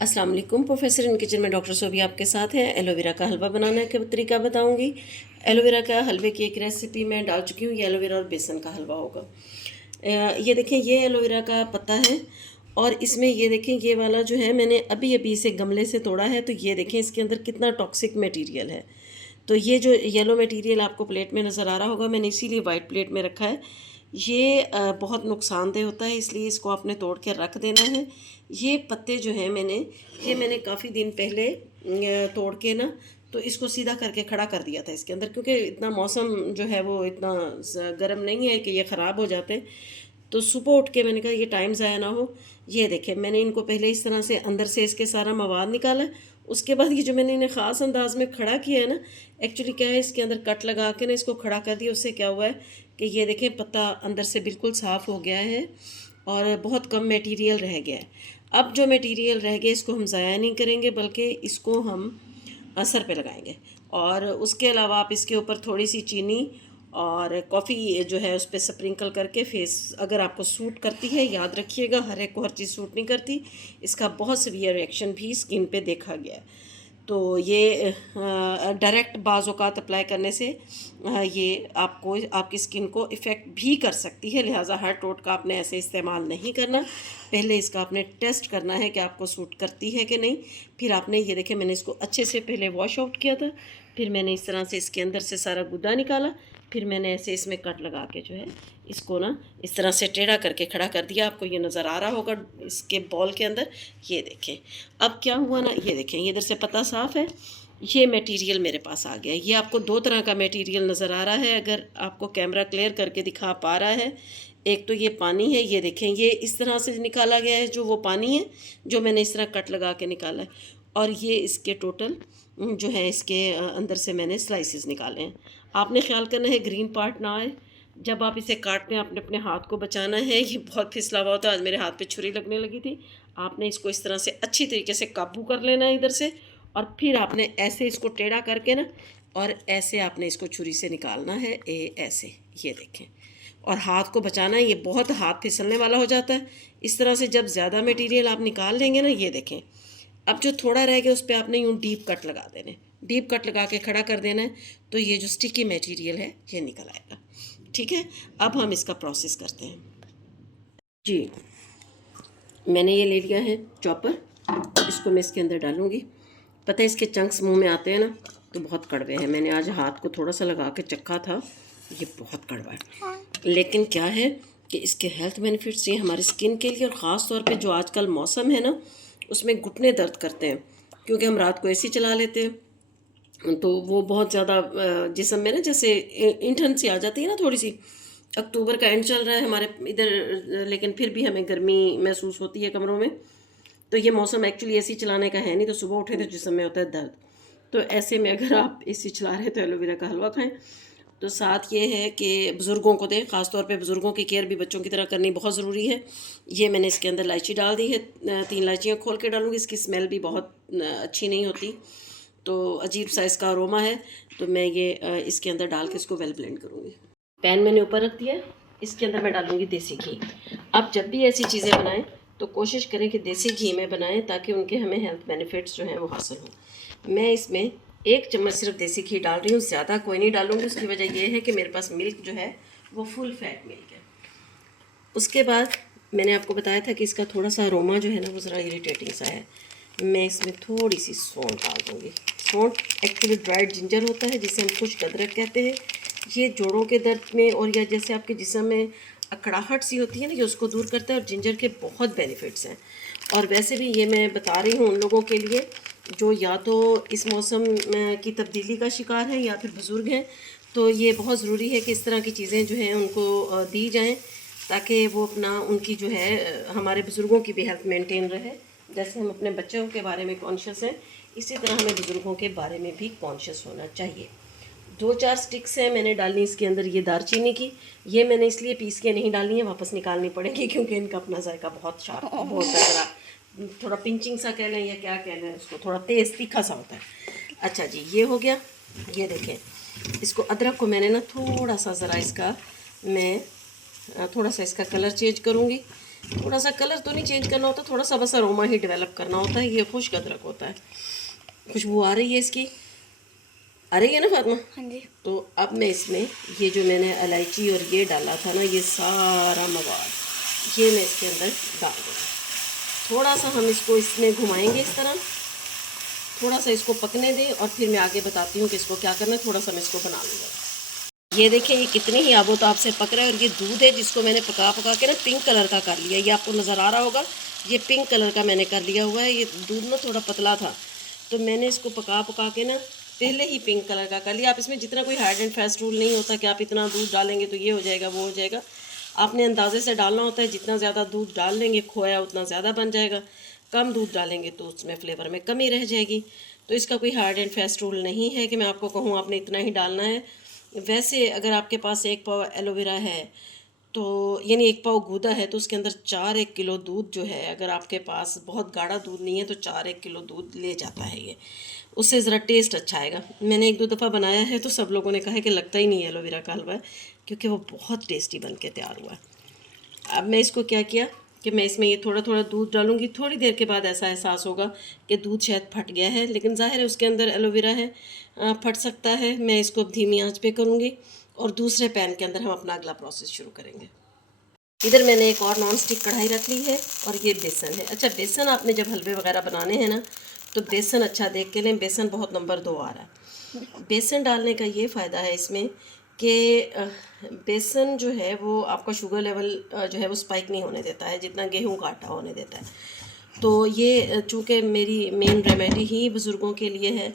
अस्सलाम वालेकुम। Professor in kitchen में डॉक्टर सोबी आपके साथ हैं। एलोवेरा का हलवा बनाने का तरीका बताऊंगी। एलोवेरा का हलवे की एक रेसिपी मैं डाल चुकी हूँ। ये एलोवेरा और बेसन का हलवा होगा। ये देखें, ये एलोवेरा का पत्ता है और इसमें ये देखें, ये वाला जो है मैंने अभी अभी इसे गमले से तोड़ा है। तो ये देखें इसके अंदर कितना टॉक्सिक मटेरियल है। तो ये जो येलो मटेरियल आपको प्लेट में नज़र आ रहा होगा, मैंने इसीलिए वाइट प्लेट में रखा है। ये बहुत नुकसानदेह होता है, इसलिए इसको आपने तोड़ के रख देना है। ये पत्ते जो हैं मैंने काफ़ी दिन पहले तोड़ के ना, तो इसको सीधा करके खड़ा कर दिया था इसके अंदर, क्योंकि इतना मौसम जो है वो इतना गर्म नहीं है कि ये ख़राब हो जाते। तो सुबह उठ के मैंने कहा ये टाइम ज़ाया ना हो। ये देखें, मैंने इनको पहले इस तरह से अंदर से इसके सारा मवाद निकाला। उसके बाद ये जो मैंने इन्हें ख़ास अंदाज में खड़ा किया है ना, एक्चुअली क्या है, इसके अंदर कट लगा के ना इसको खड़ा कर दिया। उससे क्या हुआ है कि ये देखें पत्ता अंदर से बिल्कुल साफ़ हो गया है और बहुत कम मटेरियल रह गया है। अब जो मटेरियल रह गया इसको हम ज़ाया नहीं करेंगे, बल्कि इसको हम सर पे लगाएंगे। और उसके अलावा आप इसके ऊपर थोड़ी सी चीनी और कॉफ़ी जो है उस पर स्प्रिंकल करके फेस, अगर आपको सूट करती है, याद रखिएगा हर एक को हर चीज़ सूट नहीं करती। इसका बहुत सीवियर रिएक्शन भी स्किन पे देखा गया है। तो ये डायरेक्ट बाज़ औक़ात अप्लाई करने से ये आपको आपकी स्किन को इफ़ेक्ट भी कर सकती है। लिहाजा हर टोटका आपने ऐसे इस्तेमाल नहीं करना। पहले इसका आपने टेस्ट करना है कि आपको सूट करती है कि नहीं। फिर आपने ये देखें, मैंने इसको अच्छे से पहले वॉश आउट किया था, फिर मैंने इस तरह से इसके अंदर से सारा गुद्दा निकाला, फिर मैंने ऐसे इसमें कट लगा के जो है इसको ना इस तरह से टेढ़ा करके खड़ा कर दिया। आपको ये नज़र आ रहा होगा इसके बॉल के अंदर। ये देखें अब क्या हुआ ना, ये देखें, ये इधर से पत्ता साफ़ है, ये मटेरियल मेरे पास आ गया। ये आपको दो तरह का मटेरियल नज़र आ रहा है, अगर आपको कैमरा क्लियर करके दिखा पा रहा है। एक तो ये पानी है, ये देखें, ये इस तरह से निकाला गया है, जो वो पानी है जो मैंने इस तरह कट लगा के निकाला है। और ये इसके टोटल जो है इसके अंदर से मैंने स्लाइसेस निकाले हैं। आपने ख्याल करना है ग्रीन पार्ट ना आए। जब आप इसे काटते हैं आपने अपने हाथ को बचाना है। ये बहुत फिसला हुआ होता है, आज मेरे हाथ पे छुरी लगने लगी थी। आपने इसको इस तरह से अच्छी तरीके से काबू कर लेना है इधर से, और फिर आपने ऐसे इसको टेढ़ा करके ना, और ऐसे आपने इसको छुरी से निकालना है, ऐसे, ये देखें। और हाथ को बचाना है, ये बहुत हाथ फिसलने वाला हो जाता है। इस तरह से जब ज़्यादा मटेरियल आप निकाल लेंगे ना, ये देखें, अब जो थोड़ा रह गया उस पर आपने यूँ डीप कट लगा देने, डीप कट लगा के खड़ा कर देना है। तो ये जो स्टिकी मटेरियल है ये निकल आएगा। ठीक है, अब हम इसका प्रोसेस करते हैं जी। मैंने ये ले लिया है चॉपर, इसको मैं इसके अंदर डालूँगी। पता है इसके चंक्स मुंह में आते हैं ना, तो बहुत कड़वे हैं। मैंने आज हाथ को थोड़ा सा लगा के चखा था, ये बहुत कड़वा है। लेकिन क्या है कि इसके हेल्थ बेनिफिट्स ये हमारी स्किन के लिए, और ख़ास तौर पे जो आजकल मौसम है ना, उसमें घुटने दर्द करते हैं, क्योंकि हम रात को एसी चला लेते हैं, तो वो बहुत ज़्यादा जिस्म में ना जैसे इंठन सी आ जाती है ना थोड़ी सी। अक्टूबर का एंड चल रहा है हमारे इधर, लेकिन फिर भी हमें गर्मी महसूस होती है कमरों में। तो ये मौसम एक्चुअली एसी चलाने का है नहीं, तो सुबह उठे तो जिस्म में होता है दर्द। तो ऐसे में अगर आप एसी चला रहे हैं तो एलोवेरा का हलवा खाएं। तो साथ ये है कि बुज़ुर्गों को दें, ख़ास तौर पे बुज़ुर्गों की केयर भी बच्चों की तरह करनी बहुत ज़रूरी है। ये मैंने इसके अंदर इलायची डाल दी है, 3 इलायचियाँ खोल के डालूँगी। इसकी स्मेल भी बहुत अच्छी नहीं होती, तो अजीब सा इसका अरोमा है। तो मैं ये इसके अंदर डाल के इसको वेल ब्लेंड करूँगी। पैन मैंने ऊपर रख दिया, इसके अंदर मैं डालूँगी देसी घी। आप जब भी ऐसी चीज़ें बनाएं तो कोशिश करें कि देसी घी में बनाएं, ताकि उनके हमें हेल्थ बेनिफिट्स जो हैं वो हासिल हों। मैं इसमें 1 चम्मच सिर्फ देसी घी डाल रही हूँ, ज़्यादा कोई नहीं डालूँगी। उसकी वजह यह है कि मेरे पास मिल्क जो है वो फुल फैट मिल्क है। उसके बाद मैंने आपको बताया था कि इसका थोड़ा सा अरोमा जो है ना वो ज़रा इरिटेटिंग सा है। मैं इसमें थोड़ी सी सौंठ डाल दूँगी। सौंठ एक्चुअली ड्राइड जिंजर होता है, जिसे हम खुश्क अदरक कहते हैं। ये जोड़ों के दर्द में, और या जैसे आपके जिस्म में अकड़ाहट सी होती है ना, ये उसको दूर करता है। और जिंजर के बहुत बेनिफिट्स हैं। और वैसे भी ये मैं बता रही हूँ उन लोगों के लिए जो या तो इस मौसम की तब्दीली का शिकार है या फिर बुज़ुर्ग हैं। तो ये बहुत ज़रूरी है कि इस तरह की चीज़ें जो हैं उनको दी जाएँ, ताकि वो अपना, उनकी जो है, हमारे बुज़ुर्गों की भी हेल्थ मेंटेन रहे। जैसे हम अपने बच्चों के बारे में कॉन्शियस हैं, इसी तरह हमें बुज़ुर्गों के बारे में भी कॉन्शियस होना चाहिए। 2-4 स्टिक्स हैं मैंने डालनी इसके अंदर, ये दालचीनी की। ये मैंने इसलिए पीस के नहीं डालनी है, वापस निकालनी पड़ेगी, क्योंकि इनका अपना जायका बहुत शार्प बहुत ज़रा थोड़ा पिंचिंग सा कह लें या क्या कह लें उसको, थोड़ा तेज़ तीखा सा होता है। अच्छा जी, ये हो गया। ये देखें, इसको अदरक को मैंने ना थोड़ा सा ज़रा इसका, मैं थोड़ा सा इसका कलर चेंज करूँगी। थोड़ा सा कलर तो नहीं चेंज करना होता, थोड़ा सा बस अरोमा ही डेवलप करना होता है। ये खुश्क अदरक होता है। खुशबू आ रही है इसकी, आ रही है ना फातिमा? हाँ जी। तो अब मैं इसमें ये जो मैंने इलायची और ये डाला था ना, ये सारा मवाद ये मैं इसके अंदर डाल दूँगी। थोड़ा सा हम इसको इसमें घुमाएंगे इस तरह, थोड़ा सा इसको पकने दें और फिर मैं आगे बताती हूँ कि इसको क्या करना है। थोड़ा सा मैं इसको बना लूँगा। ये देखिए ये कितने ही आबोताब से पक रहा है। और ये दूध है जिसको मैंने पका पका के ना पिंक कलर का कर लिया। ये आपको नज़र आ रहा होगा, ये पिंक कलर का मैंने कर लिया हुआ है। ये दूध ना थोड़ा पतला था तो मैंने इसको पका पका के ना पहले ही पिंक कलर का कर लिया। आप इसमें जितना कोई हार्ड एंड फास्ट रूल नहीं होता कि आप इतना दूध डालेंगे तो ये हो जाएगा वो हो जाएगा। आपने अंदाजे से डालना होता है। जितना ज़्यादा दूध डाल लेंगे खोया उतना ज़्यादा बन जाएगा, कम दूध डालेंगे तो उसमें फ्लेवर में कमी रह जाएगी। तो इसका कोई हार्ड एंड फास्ट रूल नहीं है कि मैं आपको कहूँ आपने इतना ही डालना है। वैसे अगर आपके पास 1 पाव एलोवेरा है तो यानी 1 पाव गूदा है तो उसके अंदर 1 किलो दूध जो है, अगर आपके पास बहुत गाढ़ा दूध नहीं है तो 1 किलो दूध ले जाता है ये। उससे ज़रा टेस्ट अच्छा आएगा। मैंने 1-2 दफ़ा बनाया है तो सब लोगों ने कहा है कि लगता ही नहीं है एलोवेरा का हलवा है, क्योंकि वो बहुत टेस्टी बन के तैयार हुआ है। अब मैं इसको क्या किया कि मैं इसमें ये थोड़ा थोड़ा दूध डालूंगी। थोड़ी देर के बाद ऐसा एहसास होगा कि दूध शायद फट गया है, लेकिन ज़ाहिर है उसके अंदर एलोवेरा है, फट सकता है। मैं इसको धीमी आंच पे करूँगी और दूसरे पैन के अंदर हम अपना अगला प्रोसेस शुरू करेंगे। इधर मैंने एक और नॉन स्टिक कढ़ाई रख ली है और ये बेसन है। अच्छा, बेसन आपने जब हलवे वगैरह बनाने हैं ना तो बेसन अच्छा देख के लें। बेसन बहुत नंबर 2 आ रहा है। बेसन डालने का ये फ़ायदा है इसमें कि बेसन जो है वो आपका शुगर लेवल जो है वो स्पाइक नहीं होने देता है जितना गेहूं का आटा होने देता है। तो ये चूँकि मेरी मेन रेमेडी ही बुज़ुर्गों के लिए है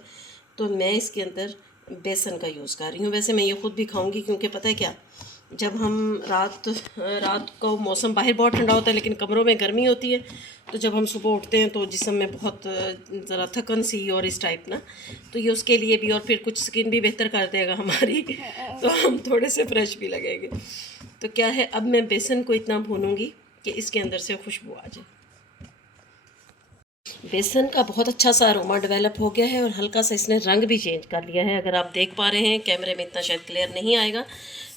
तो मैं इसके अंदर बेसन का यूज़ कर रही हूँ। वैसे मैं ये ख़ुद भी खाऊंगी, क्योंकि पता है क्या, जब हम रात को मौसम बाहर बहुत ठंडा होता है लेकिन कमरों में गर्मी होती है, तो जब हम सुबह उठते हैं तो जिस्म में बहुत ज़रा थकन सी और इस टाइप ना, तो ये उसके लिए भी, और फिर कुछ स्किन भी बेहतर कर देगा हमारी तो हम थोड़े से फ्रेश भी लगेंगे। तो क्या है, अब मैं बेसन को इतना भूनूंगी कि इसके अंदर से खुशबू आ जाए। बेसन का बहुत अच्छा सा अरोमा डेवलप हो गया है और हल्का सा इसने रंग भी चेंज कर लिया है। अगर आप देख पा रहे हैं, कैमरे में इतना शायद क्लियर नहीं आएगा,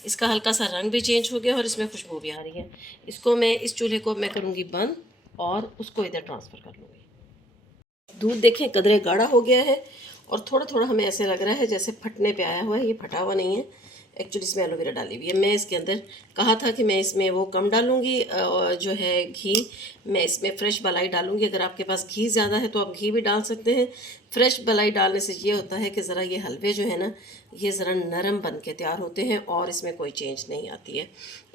इसका हल्का सा रंग भी चेंज हो गया और इसमें खुशबू भी आ रही है। इसको मैं, इस चूल्हे को मैं करूँगी बंद और उसको इधर ट्रांसफ़र कर लूँगी। दूध देखें कदरे गाढ़ा हो गया है और थोड़ा थोड़ा हमें ऐसे लग रहा है जैसे फटने पे आया हुआ है। ये फटा हुआ नहीं है, एक्चुअली इसमें एलोवेरा डाली हुई है। मैं इसके अंदर कहा था कि मैं इसमें वो कम डालूँगी, जो है घी, मैं इसमें फ़्रेश मलाई डालूँगी। अगर आपके पास घी ज़्यादा है तो आप घी भी डाल सकते हैं। फ़्रेश मलाई डालने से ये होता है कि ज़रा ये हलवे जो है ना, ये ज़रा नरम बन के तैयार होते हैं और इसमें कोई चेंज नहीं आती है।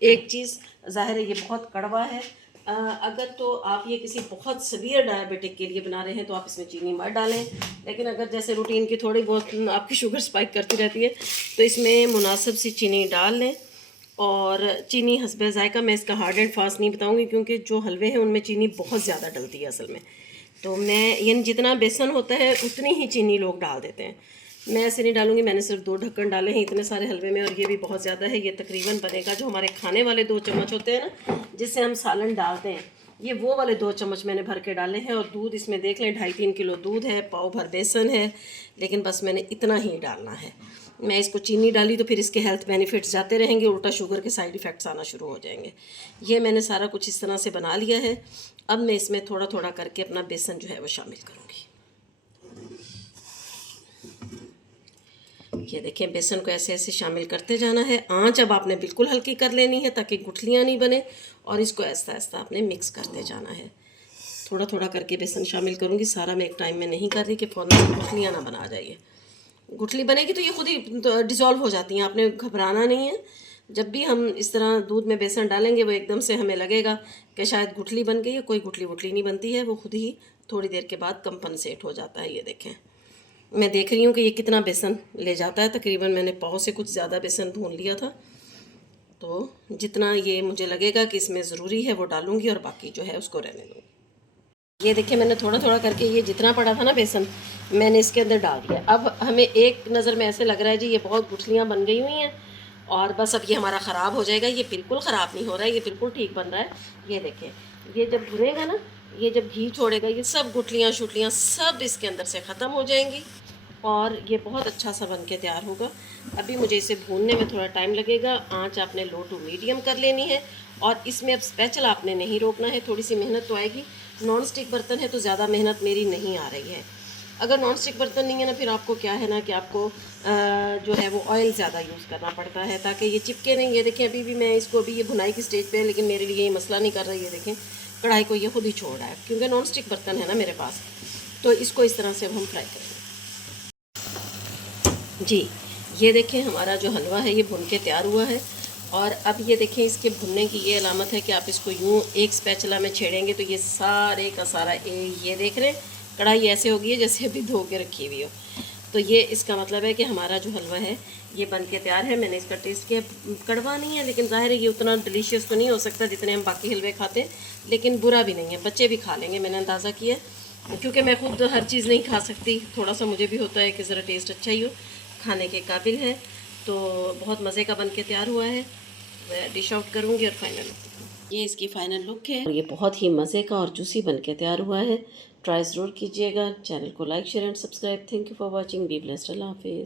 एक चीज़ ज़ाहिर है ये बहुत कड़वा है, अगर तो आप ये किसी बहुत सीवियर डायबिटिक के लिए बना रहे हैं तो आप इसमें चीनी मत डालें, लेकिन अगर जैसे रूटीन की थोड़ी बहुत आपकी शुगर स्पाइक करती रहती है तो इसमें मुनासिब सी चीनी डाल लें। और चीनी हस्बे ज़ायका, मैं इसका हार्ड एंड फास्ट नहीं बताऊंगी क्योंकि जो हलवे हैं उनमें चीनी बहुत ज़्यादा डलती है असल में। तो मैं यानी जितना बेसन होता है उतनी ही चीनी लोग डाल देते हैं, मैं ऐसे नहीं डालूंगी। मैंने सिर्फ 2 ढक्कन डाले हैं इतने सारे हलवे में और ये भी बहुत ज़्यादा है। ये तकरीबन बनेगा जो हमारे खाने वाले 2 चम्मच होते हैं ना जिससे हम सालन डालते हैं, ये वो वाले 2 चम्मच मैंने भर के डाले हैं। और दूध इसमें देख लें 2.5-3 किलो दूध है, पाव भर बेसन है, लेकिन बस मैंने इतना ही डालना है। मैं इसको चीनी डाली तो फिर इसके हेल्थ बेनिफिट्स जाते रहेंगे, उल्टा शुगर के साइड इफ़ेक्ट्स आना शुरू हो जाएंगे। ये मैंने सारा कुछ इस तरह से बना लिया है। अब मैं इसमें थोड़ा थोड़ा करके अपना बेसन जो है वो शामिल करूँगी। ये देखें, बेसन को ऐसे ऐसे शामिल करते जाना है। आंच अब आपने बिल्कुल हल्की कर लेनी है ताकि गुठलियाँ नहीं बने, और इसको ऐसा ऐसा आपने मिक्स करते जाना है। थोड़ा थोड़ा करके बेसन शामिल करूँगी, सारा मैं एक टाइम में नहीं कर रही कि फ़ौरन से गुठलियाँ ना बना जाइए। गुठली बनेगी तो ये खुद ही डिज़ोल्व हो जाती हैं, आपने घबराना नहीं है। जब भी हम इस तरह दूध में बेसन डालेंगे वो एकदम से हमें लगेगा कि शायद गुठली बन गई है, कोई गुठली वुठली नहीं बनती है, वो खुद ही थोड़ी देर के बाद कंपनसेट हो जाता है। ये देखें, मैं देख रही हूँ कि ये कितना बेसन ले जाता है। तकरीबन मैंने पाव से कुछ ज़्यादा बेसन भून लिया था, तो जितना ये मुझे लगेगा कि इसमें ज़रूरी है वो डालूँगी और बाकी जो है उसको रहने दूँगी। ये देखिए, मैंने थोड़ा थोड़ा करके ये जितना पड़ा था ना बेसन मैंने इसके अंदर डाल दिया। अब हमें एक नज़र में ऐसे लग रहा है जी ये बहुत गुठलियाँ बन गई हुई हैं और बस अब ये हमारा ख़राब हो जाएगा। ये बिल्कुल ख़राब नहीं हो रहा है, ये बिल्कुल ठीक बन रहा है। ये देखें, ये जब भुनेगा ना, ये जब घी छोड़ेगा, ये सब गुठलियाँ शुटलियाँ सब इसके अंदर से ख़त्म हो जाएंगी और ये बहुत अच्छा सा बन के तैयार होगा। अभी मुझे इसे भूनने में थोड़ा टाइम लगेगा। आंच आपने लो टू मीडियम कर लेनी है और इसमें अब स्पैचुला आपने नहीं रोकना है, थोड़ी सी मेहनत तो आएगी। नॉन स्टिक बर्तन है तो ज़्यादा मेहनत मेरी नहीं आ रही है। अगर नॉन स्टिक बर्तन नहीं है ना, फिर आपको क्या है ना कि आपको जो है वो ऑयल ज़्यादा यूज़ करना पड़ता है ताकि ये चिपके नहीं। ये देखें अभी भी मैं इसको, अभी ये भुनाई की स्टेज पे है लेकिन मेरे लिए ये मसला नहीं कर रही है। देखें कढ़ाई को ये खुद ही छोड़ रहा है क्योंकि नॉन स्टिक बर्तन है ना मेरे पास। तो इसको इस तरह से अब हम फ्राई करेंगे जी। ये देखें हमारा जो हलवा है ये भुन के तैयार हुआ है। और अब ये देखें इसके भुनने की ये अलामत है कि आप इसको यूँ एक स्पैचुला में छेड़ेंगे तो ये सारे का सारा ये देख रहे हैं कढ़ाई ऐसे होगी जैसे अभी धो के रखी हुई हो। तो ये इसका मतलब है कि हमारा जो हलवा है ये बन के तैयार है। मैंने इसका टेस्ट किया, कड़वा नहीं है लेकिन ज़ाहिर है ये उतना डिलीशियस तो नहीं हो सकता जितने हम बाकी हलवे खाते हैं, लेकिन बुरा भी नहीं है, बच्चे भी खा लेंगे। मैंने अंदाज़ा किया क्योंकि मैं खुद हर चीज़ नहीं खा सकती, थोड़ा सा मुझे भी होता है कि ज़रा टेस्ट अच्छा ही हो, खाने के काबिल है। तो बहुत मज़े का बन के तैयार हुआ है। मैं डिश आउट करूँगी और फाइनल ये इसकी फाइनल लुक है। और ये बहुत ही मज़े का और जूसी बन के तैयार हुआ है। ट्राई ज़रूर कीजिएगा। चैनल को like share and subscribe. Thank you for watching. Be blessed. अल्लाह हाफिज़।